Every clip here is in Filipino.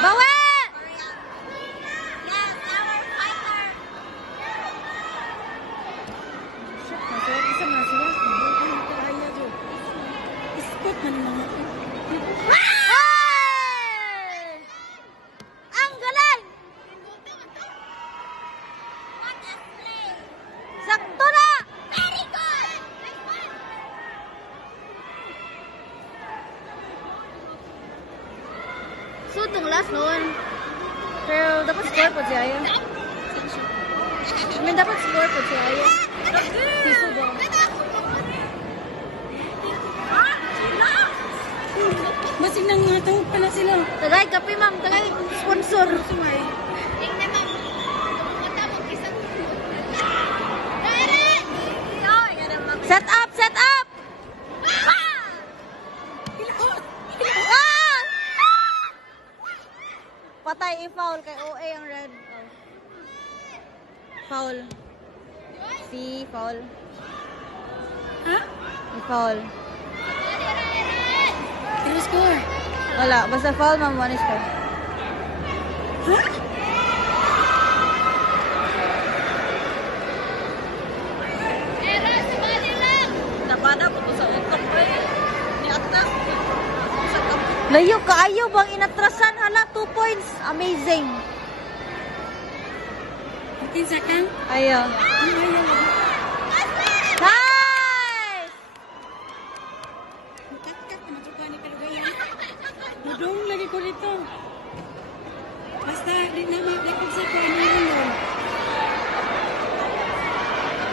Bawi! Yes, our fighter. Masarap isa na sila. Kaya dyan. Ispot man mga. Ay! Ang galing! What a play. Sakto na! Very good. So, itong last noon. Pero dapat score po siya yun. I mean, dapat score po siya yun. Piso ba? Basig nang matawag pala sila. Tagay, kape ma'am. Tagay, sponsor. Sumay. Tingnan mo. Matawag isang Karen! Oh, yan ang mga. Set up! Set up! Ah! Patay i-foul kay OA ang red. Oh. Foul. Si foul. Ha? I-foul. Pero score. Wala. Basta foul ma'am. One is foul. Ha? Era, sumali lang. Napada ko to sa utok ko eh. Ni Atlas. Layo kaayo bang inatrasan? Hala, 2 points. Amazing. 15 second. Ayo. Ayaw. Nice! Kat-kat na matuka ni Kalugaya. Mudong lagi ko dito. Basta, di na ma-record sa ko.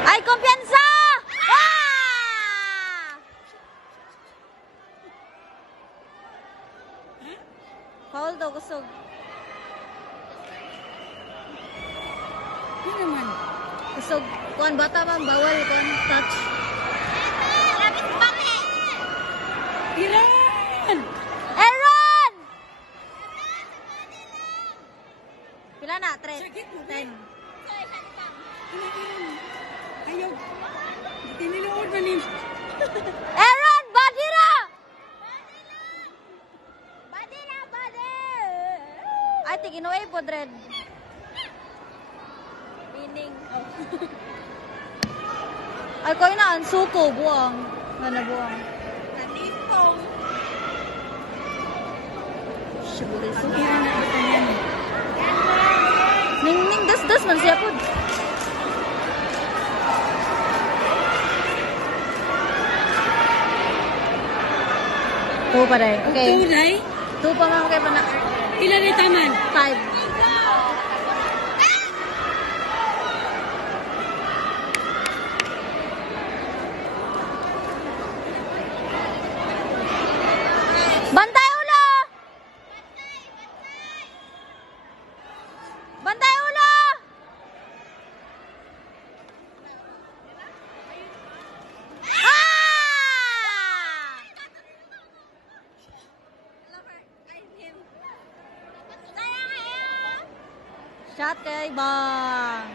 Ay, kumpiyansa! Ah! Foul daw, kusog. Ano naman? Kusog. Kuan bata ma'am, bawal. Kuan touch. Labis pangit. Ilan! Aaron! Pila na? 3? Sakit mo, 10. Ayaw. Tiniluod na rin. Aaron! Badira! Badi na, badi. Ay, tiginuay po, Dred. Meaning. Ay, ko na, ang suko, buwang. Ano buwang? Nalipong. Sibuli suko. Kira na ito yan. Ning das man siya po. Two pa rin. Okay. Tunay? 2 pa ma'am kay pa na. Ilan rin taman? 5. Bantay ulo! Bantay ulo! Ah! Shot kay Bang.